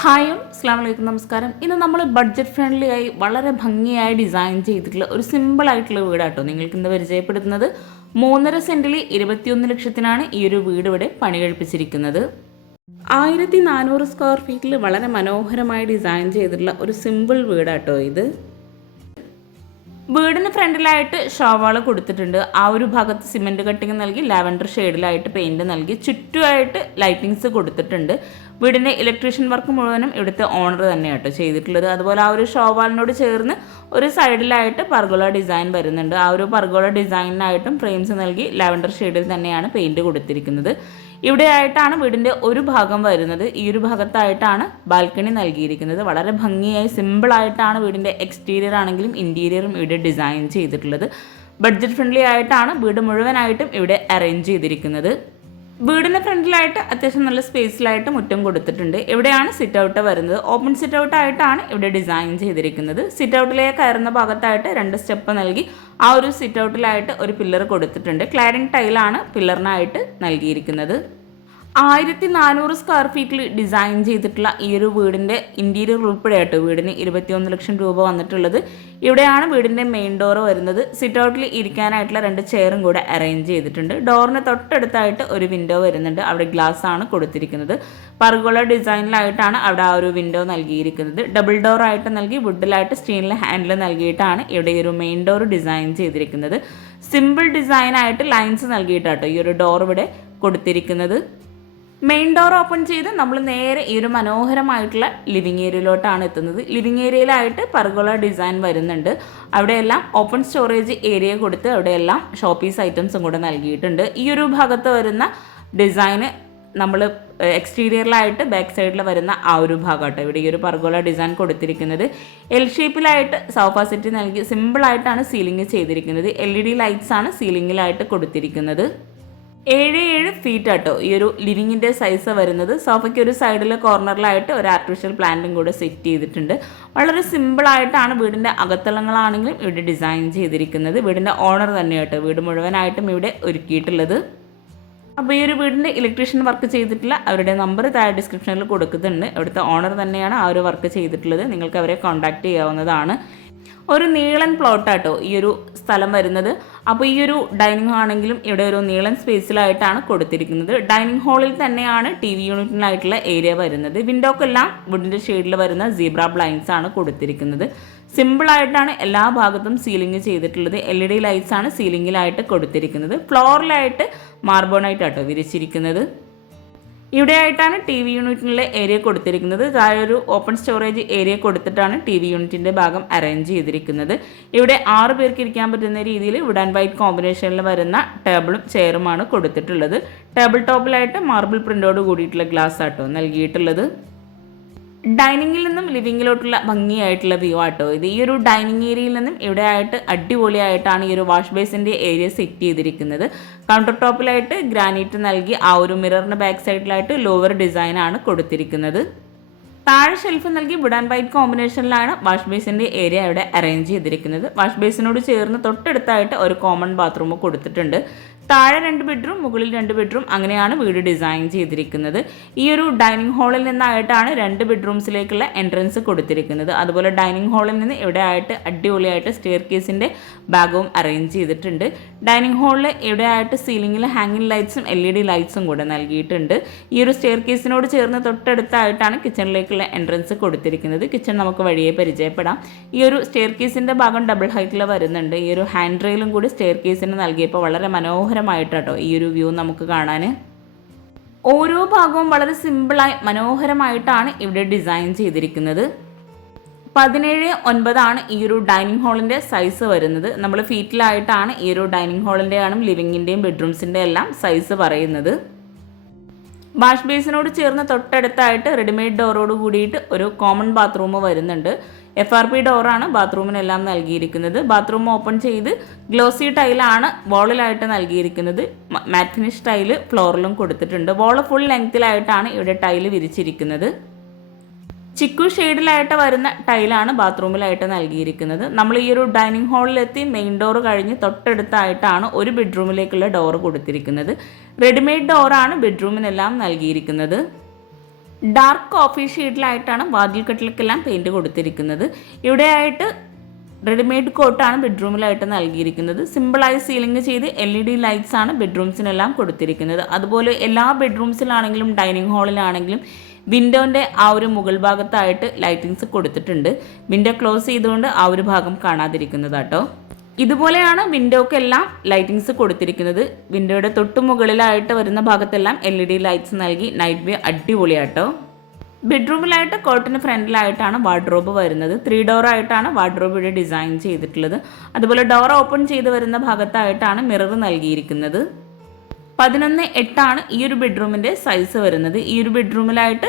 Hi അസ്സാം വലൈക്കും, നമസ്കാരം. ഇന്ന് നമ്മൾ ബഡ്ജറ്റ് ഫ്രണ്ട്ലി ആയി വളരെ ഭംഗിയായി ഡിസൈൻ ചെയ്തിട്ടുള്ള ഒരു സിമ്പിൾ ആയിട്ടുള്ള വീടാട്ടോ നിങ്ങൾക്ക് ഇന്ന് പരിചയപ്പെടുത്തുന്നത്. 3.5 സെന്റിൽ 21 ലക്ഷത്തിനാണ് ഈ ഒരു വീട് ഇവിടെ പണി കഴിപ്പിച്ചിരിക്കുന്നത്. 1400 സ്ക്വയർ ഫീറ്റിൽ വളരെ മനോഹരമായി ഡിസൈൻ ചെയ്തിട്ടുള്ള ഒരു സിമ്പിൾ വീടാട്ടോ ഇത്. വീടിന് ഫ്രണ്ടിലായിട്ട് ഷോവാള് കൊടുത്തിട്ടുണ്ട്. ആ ഒരു ഭാഗത്ത് സിമെൻറ്റ് കട്ടിങ് നൽകി ലാവൻഡർ ഷെയ്ഡിലായിട്ട് പെയിൻറ് നൽകി ചുറ്റുമായിട്ട് ലൈറ്റിങ്സ് കൊടുത്തിട്ടുണ്ട്. വീടിൻ്റെ ഇലക്ട്രീഷ്യൻ വർക്ക് മുഴുവനും ഇവിടുത്തെ ഓണർ തന്നെയാട്ടോ ചെയ്തിട്ടുള്ളത്. അതുപോലെ ആ ഒരു ഷോവാളിനോട് ചേർന്ന് ഒരു സൈഡിലായിട്ട് പർഗോള ഡിസൈൻ വരുന്നുണ്ട്. ആ ഒരു പർഗോള ഡിസൈനിനായിട്ടും ഫ്രെയിംസ് നൽകി ലാവൻഡർ ഷെയ്ഡിൽ തന്നെയാണ് പെയിൻറ് കൊടുത്തിരിക്കുന്നത്. ഇവിടെ ആയിട്ടാണ് വീടിൻ്റെ ഒരു ഭാഗം വരുന്നത്. ഈ ഒരു ഭാഗത്തായിട്ടാണ് ബാൽക്കണി നൽകിയിരിക്കുന്നത്. വളരെ ഭംഗിയായി സിമ്പിളായിട്ടാണ് വീടിൻ്റെ എക്സ്റ്റീരിയർ ആണെങ്കിലും ഇൻറ്റീരിയറും ഇവിടെ ഡിസൈൻ ചെയ്തിട്ടുള്ളത്. ബഡ്ജറ്റ് ഫ്രണ്ട്ലി ആയിട്ടാണ് വീട് മുഴുവനായിട്ടും ഇവിടെ അറേഞ്ച് ചെയ്തിരിക്കുന്നത്. വീടിൻ്റെ ഫ്രണ്ടിലായിട്ട് അത്യാവശ്യം നല്ല സ്പേസിലായിട്ട് മുറ്റം കൊടുത്തിട്ടുണ്ട്. ഇവിടെയാണ് സിറ്റ് ഔട്ട് വരുന്നത്. ഓപ്പൺ സിറ്റ് ഔട്ട് ആയിട്ടാണ് ഇവിടെ ഡിസൈൻ ചെയ്തിരിക്കുന്നത്. സിറ്റ് ഔട്ടിലേക്ക് കയറുന്ന ഭാഗത്തായിട്ട് 2 സ്റ്റെപ്പ് നൽകി ആ ഒരു സിറ്റ് ഔട്ടിലായിട്ട് ഒരു പില്ലർ കൊടുത്തിട്ടുണ്ട്. ക്ലാഡിംഗ് ടൈലാണ് പില്ലറിനായിട്ട് നൽകിയിരിക്കുന്നത്. 1400 സ്ക്വയർ ഫീറ്റിൽ ഡിസൈൻ ചെയ്തിട്ടുള്ള ഈ ഒരു വീടിൻ്റെ ഇൻറ്റീരിയർ ഉൾപ്പെടെയായിട്ട് വീടിന് 21 ലക്ഷം രൂപ വന്നിട്ടുള്ളത്. ഇവിടെയാണ് വീടിൻ്റെ മെയിൻ ഡോറ് വരുന്നത്. സിറ്റ് ഔട്ടിൽ ഇരിക്കാനായിട്ടുള്ള 2 ചെയറും കൂടെ അറേഞ്ച് ചെയ്തിട്ടുണ്ട്. ഡോറിന് തൊട്ടടുത്തായിട്ട് ഒരു വിൻഡോ വരുന്നുണ്ട്. അവിടെ ഗ്ലാസ് ആണ് കൊടുത്തിരിക്കുന്നത്. പർഗോള ഡിസൈനിലായിട്ടാണ് അവിടെ ആ ഒരു വിൻഡോ നൽകിയിരിക്കുന്നത്. ഡബിൾ ഡോർ ആയിട്ട് നൽകി വുഡിലായിട്ട് സ്റ്റീലിൽ ഹാൻഡിൽ നൽകിയിട്ടാണ് ഇവിടെ ഈ ഒരു മെയിൻ ഡോർ ഡിസൈൻ ചെയ്തിരിക്കുന്നത്. സിമ്പിൾ ഡിസൈനായിട്ട് ലൈൻസ് നൽകിയിട്ടാട്ടോ ഈ ഒരു ഡോർ ഇവിടെ കൊടുത്തിരിക്കുന്നത്. മെയിൻ ഡോർ ഓപ്പൺ ചെയ്ത് നമ്മൾ നേരെ ഈ ഒരു മനോഹരമായിട്ടുള്ള ലിവിങ് ഏരിയയിലോട്ടാണ് എത്തുന്നത്. ലിവിങ് ഏരിയയിലായിട്ട് പർഗോള ഡിസൈൻ വരുന്നുണ്ട്. അവിടെയെല്ലാം ഓപ്പൺ സ്റ്റോറേജ് ഏരിയ കൊടുത്ത് അവിടെയെല്ലാം ഷോപ്പീസ് ഐറ്റംസും കൂടെ നൽകിയിട്ടുണ്ട്. ഈ ഒരു ഭാഗത്ത് വരുന്ന ഡിസൈന് നമ്മൾ എക്സ്റ്റീരിയറിലായിട്ട് ബാക്ക് സൈഡിൽ വരുന്ന ആ ഒരു ഭാഗമാട്ടോ ഇവിടെ ഈ ഒരു പർഗോള ഡിസൈൻ കൊടുത്തിരിക്കുന്നത്. എൽ ഷേപ്പിലായിട്ട് സോഫ സെറ്റ് നൽകി സിമ്പിളായിട്ടാണ് സീലിംഗ് ചെയ്തിരിക്കുന്നത്. LED ലൈറ്റ്സ് ആണ് സീലിംഗിലായിട്ട് കൊടുത്തിരിക്കുന്നത്. 7 ഫീറ്റ് ആട്ടോ ഈ ഒരു ലിവിങ്ങിൻ്റെ സൈസ് വരുന്നത്. സോഫയ്ക്ക് ഒരു സൈഡിൽ കോർണറിലായിട്ട് ഒരു ആർട്ടിഫിഷ്യൽ പ്ലാന്റും കൂടെ സെറ്റ് ചെയ്തിട്ടുണ്ട്. വളരെ സിമ്പിളായിട്ടാണ് വീടിൻ്റെ അകത്തളങ്ങളാണെങ്കിലും ഇവിടെ ഡിസൈൻ ചെയ്തിരിക്കുന്നത്. വീടിൻ്റെ ഓണർ തന്നെയാട്ടോ വീട് മുഴുവനായിട്ടും ഇവിടെ ഒരുക്കിയിട്ടുള്ളത്. അപ്പോൾ ഈ ഒരു വീടിൻ്റെ ഇലക്ട്രീഷ്യൻ വർക്ക് ചെയ്തിട്ടുള്ള അവരുടെ നമ്പർ താഴെ ഡിസ്ക്രിപ്ഷനിൽ കൊടുക്കുന്നുണ്ട്. ഇവിടുത്തെ ഓണർ തന്നെയാണ് ആ ഒരു വർക്ക് ചെയ്തിട്ടുള്ളത്. നിങ്ങൾക്ക് അവരെ കോൺടാക്റ്റ് ചെയ്യാവുന്നതാണ്. ഒരു നീളൻ പ്ലോട്ടാട്ടോ ഈ ഒരു സ്ഥലം വരുന്നത്. അപ്പോൾ ഈ ഒരു ഡൈനിങ് ആണെങ്കിലും ഇവിടെ ഒരു നീളൻ സ്പേസിലായിട്ടാണ് കൊടുത്തിരിക്കുന്നത്. ഡൈനിങ് ഹാളിൽ തന്നെയാണ് TV യൂണിറ്റിനായിട്ടുള്ള ഏരിയ വരുന്നത്. വിൻഡോക്കെല്ലാം വുഡിൻ്റെ ഷെയ്ഡിൽ വരുന്ന സീബ്ര ബ്ലൈൻഡ്സ് ആണ് കൊടുത്തിരിക്കുന്നത്. സിമ്പിളായിട്ടാണ് എല്ലാ ഭാഗത്തും സീലിംഗ് ചെയ്തിട്ടുള്ളത്. LED ലൈറ്റ്സ് ആണ് സീലിംഗിലായിട്ട് കൊടുത്തിരിക്കുന്നത്. ഫ്ലോറിലായിട്ട് മാർബോണൈറ്റ് ആട്ടോ വിരിച്ചിരിക്കുന്നത്. ഇവിടെ ആയിട്ടാണ് TV യൂണിറ്റിനുള്ള ഏരിയ കൊടുത്തിരിക്കുന്നത്. താഴെ ഒരു ഓപ്പൺ സ്റ്റോറേജ് ഏരിയ കൊടുത്തിട്ടാണ് TV യൂണിറ്റിൻ്റെ ഭാഗം അറേഞ്ച് ചെയ്തിരിക്കുന്നത്. ഇവിടെ 6 പേർക്ക് ഇരിക്കാൻ പറ്റുന്ന രീതിയിൽ വുഡ് ആൻഡ് വൈറ്റ് കോമ്പിനേഷനിൽ വരുന്ന ടേബിളും ചെയറുമാണ് കൊടുത്തിട്ടുള്ളത്. ടേബിൾ ടോപ്പിലായിട്ട് മാർബിൾ പ്രിൻ്റോട് കൂടിയിട്ടുള്ള ഗ്ലാസ് ആട്ടോ നൽകിയിട്ടുള്ളത്. ഡൈനിങ്ങിൽ നിന്നും ലിവിങ്ങിലോട്ടുള്ള ഭംഗിയായിട്ടുള്ള വ്യൂ ആട്ടോ ഇത്. ഈ ഒരു ഡൈനിങ് ഏരിയയിൽ നിന്നും ഇവിടെ ആയിട്ട് അടിപൊളിയായിട്ടാണ് ഈ ഒരു വാഷ് ബേസിൻ്റെ ഏരിയ സെറ്റ് ചെയ്തിരിക്കുന്നത്. കൗണ്ടർ ടോപ്പിലായിട്ട് ഗ്രാനൈറ്റ് നൽകി ആ ഒരു മിററിന് ബാക്ക് സൈഡിലായിട്ട് ലോവർ ഡിസൈനാണ് കൊടുത്തിരിക്കുന്നത്. താഴെ ഷെൽഫ് നൽകി വുഡ് ആൻഡ് വൈറ്റ് കോമ്പിനേഷനിലാണ് വാഷ് ബേസിൻ്റെ ഏരിയ ഇവിടെ അറേഞ്ച് ചെയ്തിരിക്കുന്നത്. വാഷ് ബേസിനോട് ചേർന്ന് തൊട്ടടുത്തായിട്ട് ഒരു കോമൺ ബാത്റൂം കൊടുത്തിട്ടുണ്ട്. താഴെ 2 ബെഡ്റൂം, മുകളിൽ 2 ബെഡ്റൂം, അങ്ങനെയാണ് വീട് ഡിസൈൻ ചെയ്തിരിക്കുന്നത്. ഈ ഒരു ഡൈനിങ് ഹാളിൽ നിന്നായിട്ടാണ് 2 ബെഡ്റൂംസിലേക്കുള്ള എൻട്രൻസ് കൊടുത്തിരിക്കുന്നത്. അതുപോലെ ഡൈനിങ് ഹാളിൽ നിന്ന് ഇവിടെ ആയിട്ട് അടിപൊളിയായിട്ട് സ്റ്റെയർ കേസിൻ്റെ ഭാഗവും അറേഞ്ച് ചെയ്തിട്ടുണ്ട്. ഡൈനിങ് ഹാളിൽ ഇവിടെ ആയിട്ട് സീലിംഗിൽ ഹാങ്ങിങ് ലൈറ്റ്സും LED ലൈറ്റ്സും കൂടെ നൽകിയിട്ടുണ്ട്. ഈ ഒരു സ്റ്റെയർ കേസിനോട് ചേർന്ന് തൊട്ടടുത്തായിട്ടാണ് കിച്ചണിലേക്കുള്ള എൻട്രൻസ് കൊടുത്തിരിക്കുന്നത്. കിച്ചൺ നമുക്ക് വഴിയെ പരിചയപ്പെടാം. ഈ ഒരു സ്റ്റെയർ കേസിൻ്റെ ഭാഗം ഡബിൾ ഹൈറ്റിൽ വരുന്നുണ്ട്. ഈ ഒരു ഹാൻഡ് റെയിലും കൂടി സ്റ്റെയർ കേസിന് നൽകിയപ്പോൾ വളരെ മനോഹരമായിട്ടോ ഈ ഒരു വ്യൂ നമുക്ക് കാണാൻ. ഓരോ ഭാഗവും വളരെ സിമ്പിളായി മനോഹരമായിട്ടാണ് ഇവിടെ ഡിസൈൻ ചെയ്തിരിക്കുന്നത്. 17.9 ഈ ഒരു ഡൈനിങ് ഹാളിൻ്റെ സൈസ് വരുന്നത്. നമ്മൾ ഫീറ്റിലായിട്ടാണ് ഈ ഒരു ഡൈനിങ് ഹാളിൻ്റെയാണ് ലിവിങ്ങിൻ്റെയും ബെഡ്റൂംസിൻ്റെ എല്ലാം സൈസ് പറയുന്നത്. വാഷ് ബേസിനോട് ചേർന്ന് തൊട്ടടുത്തായിട്ട് റെഡിമെയ്ഡ് ഡോറോട് കൂടിയിട്ട് ഒരു കോമൺ ബാത്റൂം വരുന്നുണ്ട്. FRP ഡോറാണ് ബാത്റൂമിനെല്ലാം നൽകിയിരിക്കുന്നത്. ബാത്റൂം ഓപ്പൺ ചെയ്ത് ഗ്ലോസി ടൈലാണ് വോളിലായിട്ട് നൽകിയിരിക്കുന്നത്. മാറ്റ് ഫിനിഷ് ടൈല് ഫ്ലോറിലും കൊടുത്തിട്ടുണ്ട്. വോള് ഫുൾ ലെങ്ത്തിലായിട്ടാണ് ഇവിടെ ടൈല് വിരിച്ചിരിക്കുന്നത്. ചിക്കു ഷെയ്ഡിലായിട്ട് വരുന്ന ടൈലാണ് ബാത്റൂമിലായിട്ട് നൽകിയിരിക്കുന്നത്. നമ്മൾ ഈ ഒരു ഡൈനിങ് ഹാളിലെത്തി മെയിൻ ഡോർ കഴിഞ്ഞ് തൊട്ടടുത്തായിട്ടാണ് ഒരു ബെഡ്റൂമിലേക്കുള്ള ഡോർ കൊടുത്തിരിക്കുന്നത്. റെഡിമെയ്ഡ് ഡോറാണ് ബെഡ്റൂമിനെല്ലാം നൽകിയിരിക്കുന്നത്. ഡാർക്ക് കോഫി ഷെയ്ഡിലായിട്ടാണ് വാതിൽക്കെട്ടിലേക്കെല്ലാം പെയിൻറ് കൊടുത്തിരിക്കുന്നത്. ഇവിടെയായിട്ട് റെഡിമെയ്ഡ് കോട്ടാണ് ബെഡ്റൂമിലായിട്ട് നൽകിയിരിക്കുന്നത്. സിമ്പിളായി സീലിംഗ് ചെയ്ത് LED ലൈറ്റ്സ് ആണ് ബെഡ്റൂംസിനെല്ലാം കൊടുത്തിരിക്കുന്നത്. അതുപോലെ എല്ലാ ബെഡ്റൂംസിലാണെങ്കിലും ഡൈനിങ് ഹാളിലാണെങ്കിലും വിൻഡോൻ്റെ ആ ഒരു മുകൾ ഭാഗത്തായിട്ട് ലൈറ്റിങ്സ് കൊടുത്തിട്ടുണ്ട്. വിൻഡോ ക്ലോസ് ചെയ്തുകൊണ്ട് ആ ഒരു ഭാഗം കാണാതിരിക്കുന്നതാട്ടോ. ഇതുപോലെയാണ് വിൻഡോക്കെല്ലാം ലൈറ്റിങ്സ് കൊടുത്തിരിക്കുന്നത്. വിൻഡോയുടെ തൊട്ടു മുകളിലായിട്ട് വരുന്ന ഭാഗത്തെല്ലാം LED ലൈറ്റ്സ് നൽകി നൈറ്റ് വ്യൂ അടിപൊളിയാട്ടോ. ബെഡ്റൂമിലായിട്ട് കോട്ടിന് ഫ്രണ്ടിലായിട്ടാണ് വാർഡ്രോബ് വരുന്നത്. 3 ഡോർ ആയിട്ടാണ് വാർഡ്രോബ് ഇവിടെ ഡിസൈൻ ചെയ്തിട്ടുള്ളത്. അതുപോലെ ഡോർ ഓപ്പൺ ചെയ്ത് വരുന്ന ഭാഗത്തായിട്ടാണ് മിറർ നൽകിയിരിക്കുന്നത്. 11:8 ഈ ഒരു ബെഡ്റൂമിൻ്റെ സൈസ് വരുന്നത്. ഈ ഒരു ബെഡ്റൂമിലായിട്ട്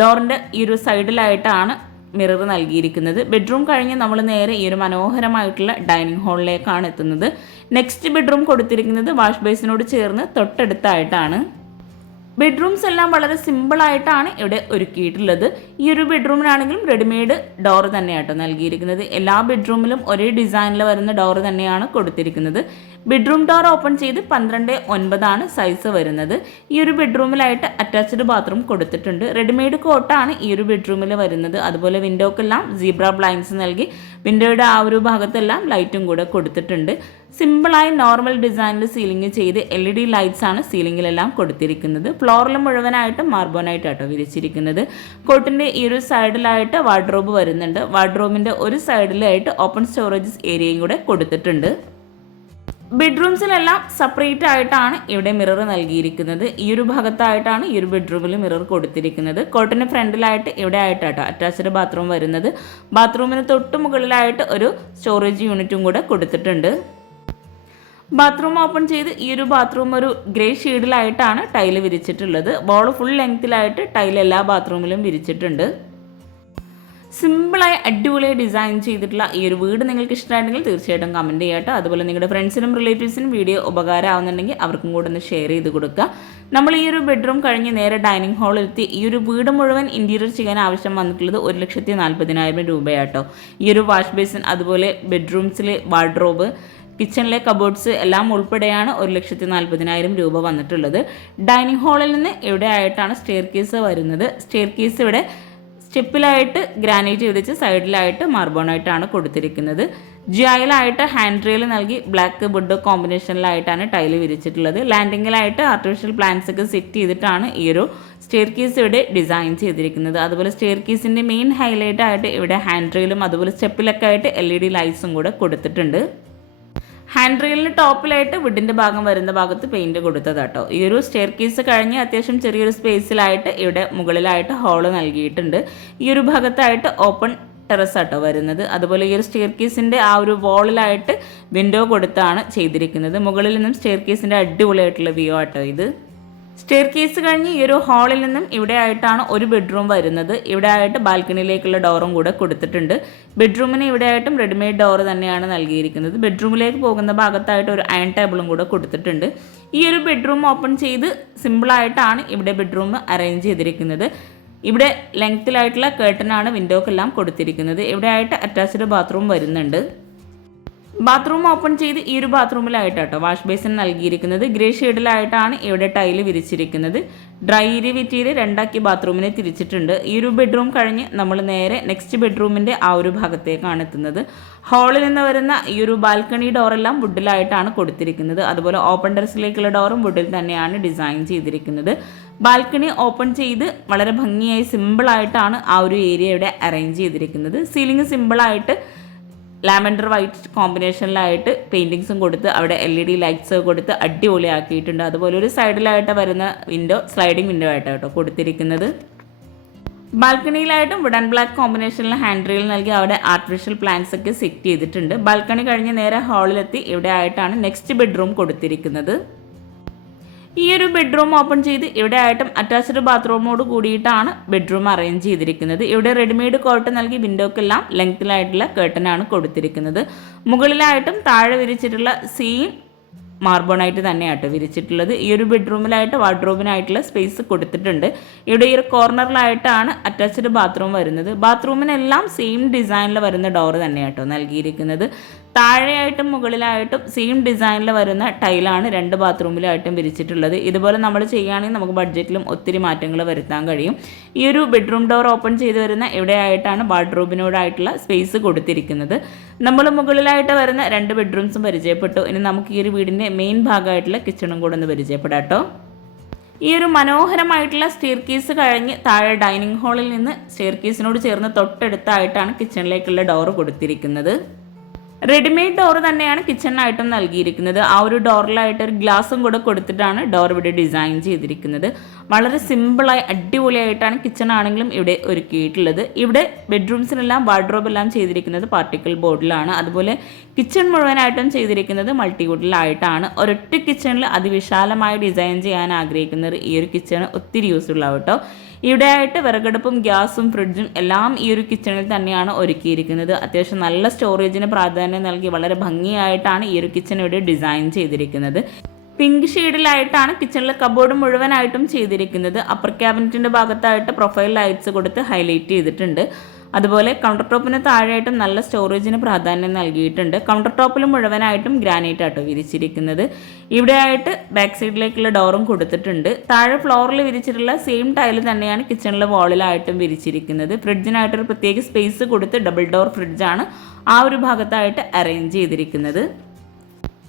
ഡോറിൻ്റെ ഈ ഒരു സൈഡിലായിട്ടാണ് മിറർ നൽകിയിരിക്കുന്നത്. ബെഡ്റൂം കഴിഞ്ഞ് നമ്മൾ നേരെ ഈ ഒരു മനോഹരമായിട്ടുള്ള ഡൈനിങ് ഹാളിലേക്കാണ് എത്തുന്നത്. നെക്സ്റ്റ് ബെഡ്റൂം കൊടുത്തിരിക്കുന്നത് വാഷ് ബേസിനോട് ചേർന്ന് തൊട്ടടുത്തായിട്ടാണ്. ബെഡ്റൂംസ് എല്ലാം വളരെ സിമ്പിളായിട്ടാണ് ഇവിടെ ഒരുക്കിയിട്ടുള്ളത്. ഈ ഒരു ബെഡ്റൂമിനാണെങ്കിലും റെഡിമെയ്ഡ് ഡോർ തന്നെയാട്ടോ നൽകിയിരിക്കുന്നത്. എല്ലാ ബെഡ്റൂമിലും ഒരേ ഡിസൈനിൽ വരുന്ന ഡോർ തന്നെയാണ് കൊടുത്തിരിക്കുന്നത്. ബെഡ്റൂം ഡോർ ഓപ്പൺ ചെയ്ത് 12:9 സൈസ് വരുന്നത്. ഈ ഒരു ബെഡ്റൂമിലായിട്ട് അറ്റാച്ച്ഡ് ബാത്റൂം കൊടുത്തിട്ടുണ്ട്. റെഡിമെയ്ഡ് കോട്ടാണ് ഈ ഒരു ബെഡ്റൂമിൽ വരുന്നത്. അതുപോലെ വിൻഡോക്കെല്ലാം സീബ്ര ബ്ലൈൻഡ്സ് നൽകി വിൻഡോയുടെ ആ ഒരു ഭാഗത്തെല്ലാം ലൈറ്റും കൂടെ കൊടുത്തിട്ടുണ്ട്. സിമ്പിളായി നോർമൽ ഡിസൈനിൽ സീലിംഗ് ചെയ്ത് LED ലൈറ്റ്സ് ആണ് സീലിംഗിലെല്ലാം കൊടുത്തിരിക്കുന്നത്. ഫ്ലോറിൽ മുഴുവനായിട്ട് മാർബോണായിട്ടാട്ടോ വിരിച്ചിരിക്കുന്നത്. കോട്ടിൻ്റെ ഈ ഒരു സൈഡിലായിട്ട് വാർഡ്രോബ് വരുന്നുണ്ട്. വാർഡ്രോബിൻ്റെ ഒരു സൈഡിലായിട്ട് ഓപ്പൺ സ്റ്റോറേജ് ഏരിയയും കൂടെ കൊടുത്തിട്ടുണ്ട്. ബെഡ്റൂംസിലെല്ലാം സെപ്പറേറ്റ് ആയിട്ടാണ് ഇവിടെ മിറർ നൽകിയിരിക്കുന്നത്. ഈ ഒരു ഭാഗത്തായിട്ടാണ് ഈ ഒരു ബെഡ്റൂമിൽ മിറർ കൊടുത്തിരിക്കുന്നത്. കോട്ടിന് ഫ്രണ്ടിലായിട്ട് ഇവിടെ ആയിട്ടാട്ടോ അറ്റാച്ച്ഡ് ബാത്റൂം വരുന്നത്. ബാത്റൂമിന് തൊട്ട് മുകളിലായിട്ട് ഒരു സ്റ്റോറേജ് യൂണിറ്റും കൂടെ കൊടുത്തിട്ടുണ്ട്. ബാത്റൂം ഓപ്പൺ ചെയ്ത് ഈ ഒരു ബാത്റൂം ഒരു ഗ്രേ ഷെയ്ഡിലായിട്ടാണ് ടൈല് വിരിച്ചിട്ടുള്ളത്. ബോൾ ഫുൾ ലെങ്ത്തിലായിട്ട് ടൈൽ എല്ലാ ബാത്റൂമിലും വിരിച്ചിട്ടുണ്ട്. സിമ്പിളായി അടിപൊളിയായി ഡിസൈൻ ചെയ്തിട്ടുള്ള ഈ ഒരു വീട് നിങ്ങൾക്ക് ഇഷ്ടമായിട്ടുണ്ടെങ്കിൽ തീർച്ചയായിട്ടും കമൻറ്റ് ചെയ്യാട്ടോ. അതുപോലെ നിങ്ങളുടെ ഫ്രണ്ട്സിനും റിലേറ്റീവ്സിനും വീഡിയോ ഉപകാരമാവുന്നുണ്ടെങ്കിൽ അവർക്കും കൂടെ ഒന്ന് ഷെയർ ചെയ്ത് കൊടുക്കുക. നമ്മൾ ഈ ഒരു ബെഡ്റൂം കഴിഞ്ഞ് നേരെ ഡൈനിങ് ഹാളിലെത്തി ഈ ഒരു വീട് മുഴുവൻ ഇൻറ്റീരിയർ ചെയ്യാൻ ആവശ്യം വന്നിട്ടുള്ളത് 1,40,000 രൂപയാട്ടോ. ഈ ഒരു വാഷ് ബേസിൻ, അതുപോലെ ബെഡ്റൂംസിലെ വാർഡ്രോബ്, കിച്ചണിലെ കബോർഡ്സ് എല്ലാം ഉൾപ്പെടെയാണ് 1,40,000 രൂപ വന്നിട്ടുള്ളത്. ഡൈനിങ് ഹാളിൽ നിന്ന് ഇവിടെ ആയിട്ടാണ് സ്റ്റെയർ കേസ് വരുന്നത്. സ്റ്റെയർ കേസ് ഇവിടെ സ്റ്റെപ്പിലായിട്ട് ഗ്രാനൈറ്റ് വിരിച്ച് സൈഡിലായിട്ട് മാർബോണായിട്ടാണ് കൊടുത്തിരിക്കുന്നത്. ജിയായിലായിട്ട് ഹാൻഡ് റെയിൽ നൽകി ബ്ലാക്ക് വുഡ് കോമ്പിനേഷനിലായിട്ടാണ് ടൈല് വിരിച്ചിട്ടുള്ളത്. ലാൻഡിങ്ങിലായിട്ട് ആർട്ടിഫിഷ്യൽ പ്ലാന്റ്സ് ഒക്കെ സെറ്റ് ചെയ്തിട്ടാണ് ഈ ഒരു സ്റ്റെയർ കേസ് ഇവിടെ ഡിസൈൻ ചെയ്തിരിക്കുന്നത്. അതുപോലെ സ്റ്റെയർ കേസിൻ്റെ മെയിൻ ഹൈലൈറ്റ് ആയിട്ട് ഇവിടെ ഹാൻഡ് റെയിലും അതുപോലെ സ്റ്റെപ്പിലൊക്കെ ആയിട്ട് LED ലൈറ്റ്സും കൂടെ കൊടുത്തിട്ടുണ്ട്. ഹാൻഡ് റെയിലിന് ടോപ്പിലായിട്ട് വുഡിൻ്റെ ഭാഗം വരുന്ന ഭാഗത്ത് പെയിൻറ് കൊടുത്തതാട്ടോ. ഈ ഒരു സ്റ്റെയർ കേസ് കഴിഞ്ഞ് അത്യാവശ്യം ചെറിയൊരു സ്പേസിലായിട്ട് ഇവിടെ മുകളിലായിട്ട് ഹോള് നൽകിയിട്ടുണ്ട്. ഈ ഒരു ഭാഗത്തായിട്ട് ഓപ്പൺ ടെറസ് ആട്ടോ വരുന്നത്. അതുപോലെ ഈ ഒരു സ്റ്റെയർ കേസിൻ്റെ ആ ഒരു വോളിലായിട്ട് വിൻഡോ കൊടുത്താണ് ചെയ്തിരിക്കുന്നത്. മുകളിൽ നിന്നും സ്റ്റെയർ കേസിൻ്റെ അടിപൊളിയായിട്ടുള്ള വ്യൂ ആട്ടോ ഇത്. സ്റ്റെയർ കേസ് കഴിഞ്ഞ് ഈ ഒരു ഹാളിൽ നിന്നും ഇവിടെ ആയിട്ടാണ് ഒരു ബെഡ്റൂം വരുന്നത്. ഇവിടെ ആയിട്ട് ബാൽക്കണിയിലേക്കുള്ള ഡോറും കൂടെ കൊടുത്തിട്ടുണ്ട്. ബെഡ്റൂമിന് ഇവിടെ ആയിട്ടും റെഡിമെയ്ഡ് ഡോർ തന്നെയാണ് നൽകിയിരിക്കുന്നത്. ബെഡ്റൂമിലേക്ക് പോകുന്ന ഭാഗത്തായിട്ട് ഒരു അയൺ ടേബിളും കൂടെ കൊടുത്തിട്ടുണ്ട്. ഈ ഒരു ബെഡ്റൂം ഓപ്പൺ ചെയ്ത് സിമ്പിളായിട്ടാണ് ഇവിടെ ബെഡ്റൂം അറേഞ്ച് ചെയ്തിരിക്കുന്നത്. ഇവിടെ ലെങ്ത്തിലായിട്ടുള്ള കേട്ടനാണ് വിൻഡോക്കെല്ലാം കൊടുത്തിരിക്കുന്നത്. ഇവിടെ ആയിട്ട് അറ്റാച്ച്ഡ് ബാത്റൂം വരുന്നുണ്ട്. ബാത്റൂം ഓപ്പൺ ചെയ്ത് ഈ ഒരു ബാത്റൂമിലായിട്ടോ വാഷ് ബേസിൻ നൽകിയിരിക്കുന്നത്. ഗ്രേ ഷെയ്ഡിലായിട്ടാണ് ഇവിടെ ടൈല് വിരിച്ചിരിക്കുന്നത്. ഡ്രൈ ഏരിയ വിറ്റീര് 2 ബാത്റൂമിനെ തിരിച്ചിട്ടുണ്ട്. ഈ ഒരു ബെഡ്റൂം കഴിഞ്ഞ് നമ്മൾ നേരെ നെക്സ്റ്റ് ബെഡ്റൂമിൻ്റെ ആ ഒരു ഭാഗത്തേക്കാണ് എത്തുന്നത്. ഹാളിൽ നിന്ന് വരുന്ന ഈ ഒരു ബാൽക്കണി ഡോറെല്ലാം വുഡിലായിട്ടാണ് കൊടുത്തിരിക്കുന്നത്. അതുപോലെ ഓപ്പൺ ടെറസിലേക്കുള്ള ഡോറും വുഡിൽ തന്നെയാണ് ഡിസൈൻ ചെയ്തിരിക്കുന്നത്. ബാൽക്കണി ഓപ്പൺ ചെയ്ത് വളരെ ഭംഗിയായി സിമ്പിളായിട്ടാണ് ആ ഒരു ഏരിയ ഇവിടെ അറേഞ്ച് ചെയ്തിരിക്കുന്നത്. സീലിംഗ് സിമ്പിളായിട്ട് ലാവൻഡർ വൈറ്റ് കോമ്പിനേഷനിലായിട്ട് പെയിൻറ്റിങ്സും കൊടുത്ത് അവിടെ LED ലൈറ്റ്സ് കൊടുത്ത് അടിപൊളിയാക്കിയിട്ടുണ്ട്. അതുപോലെ ഒരു സൈഡിലായിട്ട് വരുന്ന വിൻഡോ സ്ലൈഡിംഗ് വിൻഡോ ആയിട്ടോ കൊടുത്തിരിക്കുന്നത്. ബാൽക്കണിയിലായിട്ടും വുഡ് ആൻഡ് ബ്ലാക്ക് കോമ്പിനേഷനിൽ ഹാൻഡ് റെയിൽ നൽകി അവിടെ ആർട്ടിഫിഷ്യൽ പ്ലാന്റ്സ് ഒക്കെ സെറ്റ് ചെയ്തിട്ടുണ്ട്. ബാൽക്കണി കഴിഞ്ഞ് നേരെ ഹാളിലെത്തി ഇവിടെ ആയിട്ടാണ് നെക്സ്റ്റ് ബെഡ്റൂം കൊടുത്തിരിക്കുന്നത്. ഈ ഒരു ബെഡ്റൂം ഓപ്പൺ ചെയ്ത് ഇവിടെ ആയിട്ടും അറ്റാച്ച്ഡ് ബാത്റൂമോട് കൂടിയിട്ടാണ് ബെഡ്റൂം അറേഞ്ച് ചെയ്തിരിക്കുന്നത്. ഇവിടെ റെഡിമെയ്ഡ് കോട്ട് നൽകി വിൻഡോക്കെല്ലാം ലെങ്ത്തിലായിട്ടുള്ള കേട്ടനാണ് കൊടുത്തിരിക്കുന്നത്. മുകളിലായിട്ടും താഴെ വിരിച്ചിട്ടുള്ള സെയിം മാർബോണായിട്ട് തന്നെയാട്ടോ വിരിച്ചിട്ടുള്ളത്. ഈ ഒരു ബെഡ്റൂമിലായിട്ട് വാർഡ്രോബിനായിട്ടുള്ള സ്പേസ് കൊടുത്തിട്ടുണ്ട്. ഇവിടെ ഈ ഒരു കോർണറിലായിട്ടാണ് അറ്റാച്ച്ഡ് ബാത്റൂം വരുന്നത്. ബാത്റൂമിനെല്ലാം സെയിം ഡിസൈനിൽ വരുന്ന ഡോറ് തന്നെയാട്ടോ നൽകിയിരിക്കുന്നത്. താഴെയായിട്ടും മുകളിലായിട്ടും സെയിം ഡിസൈനിൽ വരുന്ന ടൈലാണ് രണ്ട് ബാത്റൂമിലായിട്ടും വിരിച്ചിട്ടുള്ളത്. ഇതുപോലെ നമ്മൾ ചെയ്യുകയാണെങ്കിൽ നമുക്ക് ബഡ്ജറ്റിലും ഒത്തിരി മാറ്റങ്ങൾ വരുത്താൻ കഴിയും. ഈ ഒരു ബെഡ്റൂം ഡോർ ഓപ്പൺ ചെയ്ത് വരുന്ന ഇവിടെയായിട്ടാണ് വാർഡ്രോബിനോടായിട്ടുള്ള സ്പേസ് കൊടുത്തിരിക്കുന്നത്. നമ്മൾ മുകളിലായിട്ട് വരുന്ന രണ്ട് ബെഡ്റൂംസും പരിചയപ്പെട്ടു. ഇനി നമുക്ക് ഈ ഒരു വീടിൻ്റെ മെയിൻ ഭാഗമായിട്ടുള്ള കിച്ചണും കൂടെ ഒന്ന് പരിചയപ്പെടാം കേട്ടോ. ഈ ഒരു മനോഹരമായിട്ടുള്ള സ്റ്റെയർ കേസ് കഴിഞ്ഞ് താഴെ ഡൈനിങ് ഹാളിൽ നിന്ന് സ്റ്റെയർ കേസിനോട് ചേർന്ന് തൊട്ടടുത്തായിട്ടാണ് കിച്ചണിലേക്കുള്ള ഡോർ കൊടുത്തിരിക്കുന്നത്. റെഡിമെയ്ഡ് ഡോർ തന്നെയാണ് കിച്ചണിനായിട്ടും നൽകിയിരിക്കുന്നത്. ആ ഒരു ഡോറിലായിട്ട് ഒരു ഗ്ലാസും കൂടെ കൊടുത്തിട്ടാണ് ഡോർ ഇവിടെ ഡിസൈൻ ചെയ്തിരിക്കുന്നത്. വളരെ സിമ്പിളായി അടിപൊളിയായിട്ടാണ് കിച്ചൺ ആണെങ്കിലും ഇവിടെ ഒരുക്കിയിട്ടുള്ളത്. ഇവിടെ ബെഡ്റൂംസിനെല്ലാം വാർഡ്രോബ് എല്ലാം ചെയ്തിരിക്കുന്നത് പാർട്ടിക്കിൾ ബോർഡിലാണ്. അതുപോലെ കിച്ചൺ മുഴുവനായിട്ടും ചെയ്തിരിക്കുന്നത് മൾട്ടിവുഡിലായിട്ടാണ്. ഒരൊറ്റ കിച്ചണിൽ അതിവിശാലമായി ഡിസൈൻ ചെയ്യാൻ ആഗ്രഹിക്കുന്നത് ഈ ഒരു കിച്ചൺ ഒത്തിരി യൂസ്ഫുൾ ആവും കേട്ടോ. ഇവിടെയായിട്ട് വിറകടുപ്പും ഗ്യാസും ഫ്രിഡ്ജും എല്ലാം ഈ ഒരു കിച്ചണിൽ തന്നെയാണ് ഒരുക്കിയിരിക്കുന്നത്. അത്യാവശ്യം നല്ല സ്റ്റോറേജിന് പ്രാധാന്യം നൽകി വളരെ ഭംഗിയായിട്ടാണ് ഈ ഒരു കിച്ചൺ ഇവിടെ ഡിസൈൻ ചെയ്തിരിക്കുന്നത്. പിങ്ക് ഷെയ്ഡിലായിട്ടാണ് കിച്ചണിലെ കബോർഡ് മുഴുവനായിട്ടും ചെയ്തിരിക്കുന്നത്. അപ്പർ ക്യാബിനറ്റിൻ്റെ ഭാഗത്തായിട്ട് പ്രൊഫൈൽ ലൈറ്റ്സ് കൊടുത്ത് ഹൈലൈറ്റ് ചെയ്തിട്ടുണ്ട്. അതുപോലെ കൗണ്ടർ ടോപ്പിന് താഴെയായിട്ടും നല്ല സ്റ്റോറേജിന് പ്രാധാന്യം നൽകിയിട്ടുണ്ട്. കൗണ്ടർ ടോപ്പിൽ മുഴുവനായിട്ടും ഗ്രാനൈറ്റ് ആട്ടോ വിരിച്ചിരിക്കുന്നത്. ഇവിടെയായിട്ട് ബാക്ക് സൈഡിലേക്കുള്ള ഡോറും കൊടുത്തിട്ടുണ്ട്. താഴെ ഫ്ലോറിൽ വിരിച്ചിട്ടുള്ള സെയിം ടൈൽ തന്നെയാണ് കിച്ചണിലെ വാളിലായിട്ടും വിരിച്ചിരിക്കുന്നത്. ഫ്രിഡ്ജിനായിട്ടൊരു പ്രത്യേക സ്പേസ് കൊടുത്ത് ഡബിൾ ഡോർ ഫ്രിഡ്ജാണ് ആ ഒരു ഭാഗത്തായിട്ട് അറേഞ്ച് ചെയ്തിരിക്കുന്നത്.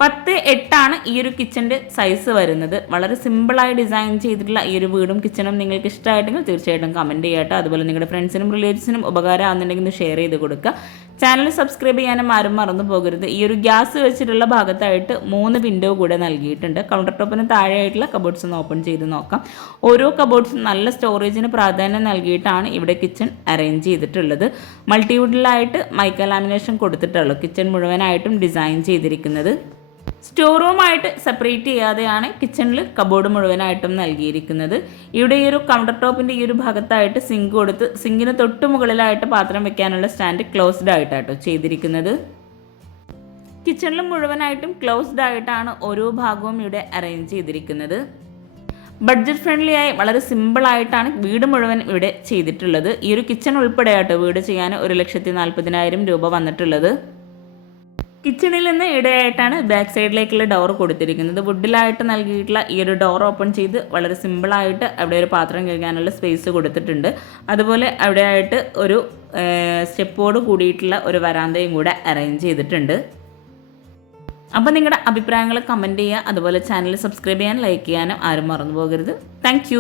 10:8 ഈ ഒരു കിച്ചൻ്റെ സൈസ് വരുന്നത്. വളരെ സിമ്പിളായി ഡിസൈൻ ചെയ്തിട്ടുള്ള ഈ ഒരു വീടും കിച്ചണും നിങ്ങൾക്ക് ഇഷ്ടമായിട്ടെങ്കിൽ തീർച്ചയായിട്ടും കമൻറ്റ് ചെയ്യാട്ടോ. അതുപോലെ നിങ്ങളുടെ ഫ്രണ്ട്സിനും റിലേറ്റീവ്സിനും ഉപകാരം ആവുന്നുണ്ടെങ്കിൽ ഷെയർ ചെയ്ത് കൊടുക്കുക. ചാനൽ സബ്സ്ക്രൈബ് ചെയ്യാനും ആരും മറന്നു പോകരുത്. ഈ ഒരു ഗ്യാസ് വെച്ചിട്ടുള്ള ഭാഗത്തായിട്ട് 3 വിൻഡോ കൂടെ നൽകിയിട്ടുണ്ട്. കൗണ്ടർ ടോപ്പിന് താഴെയായിട്ടുള്ള കബോർഡ്സ് ഒന്ന് ഓപ്പൺ ചെയ്ത് നോക്കാം. ഓരോ കബോർഡ്സും നല്ല സ്റ്റോറേജിന് പ്രാധാന്യം നൽകിയിട്ടാണ് ഇവിടെ കിച്ചൺ അറേഞ്ച് ചെയ്തിട്ടുള്ളത്. മൾട്ടിവുഡിലായിട്ട് മൈക്ക ലാമിനേഷൻ കൊടുത്തിട്ടുള്ളൂ കിച്ചൺ മുഴുവനായിട്ടും ഡിസൈൻ ചെയ്തിരിക്കുന്നത്. സ്റ്റോർ റൂമായിട്ട് സെപ്പറേറ്റ് ചെയ്യാതെയാണ് കിച്ചണിൽ കബോർഡ് മുഴുവനായിട്ടും നൽകിയിരിക്കുന്നത്. ഇവിടെ ഈ ഒരു കൗണ്ടർ ടോപ്പിൻ്റെ ഈ ഒരു ഭാഗത്തായിട്ട് സിങ്ക് കൊടുത്ത് സിങ്കിന് തൊട്ട് മുകളിലായിട്ട് പാത്രം വെക്കാനുള്ള സ്റ്റാൻഡ് ക്ലോസ്ഡ് ആയിട്ടാട്ടോ ചെയ്തിരിക്കുന്നത്. കിച്ചണിൽ മുഴുവനായിട്ടും ക്ലോസ്ഡ് ആയിട്ടാണ് ഓരോ ഭാഗവും ഇവിടെ അറേഞ്ച് ചെയ്തിരിക്കുന്നത്. ബഡ്ജറ്റ് ഫ്രണ്ട്ലി ആയി വളരെ സിമ്പിളായിട്ടാണ് വീട് മുഴുവൻ ഇവിടെ ചെയ്തിട്ടുള്ളത്. ഈ ഒരു കിച്ചൺ ഉൾപ്പെടെയാട്ടോ വീട് ചെയ്യാൻ 1,40,000 രൂപ വന്നിട്ടുള്ളത്. കിച്ചണിൽ നിന്ന് ഇടയായിട്ടാണ് ബാക്ക് സൈഡിലേക്കുള്ള ഡോർ കൊടുത്തിരിക്കുന്നത്. വുഡിലായിട്ട് നൽകിയിട്ടുള്ള ഈ ഒരു ഡോർ ഓപ്പൺ ചെയ്ത് വളരെ സിമ്പിളായിട്ട് അവിടെ ഒരു പാത്രം കഴുകാനുള്ള സ്പേസ് കൊടുത്തിട്ടുണ്ട്. അതുപോലെ അവിടെയായിട്ട് ഒരു സ്റ്റെപ്പോട് കൂടിയിട്ടുള്ള ഒരു വരാന്തയും കൂടെ അറേഞ്ച് ചെയ്തിട്ടുണ്ട്. അപ്പോൾ നിങ്ങളുടെ അഭിപ്രായങ്ങൾ കമൻറ്റ് ചെയ്യുക. അതുപോലെ ചാനൽ സബ്സ്ക്രൈബ് ചെയ്യാനും ലൈക്ക് ചെയ്യാനും ആരും മറന്നു പോകരുത്. താങ്ക്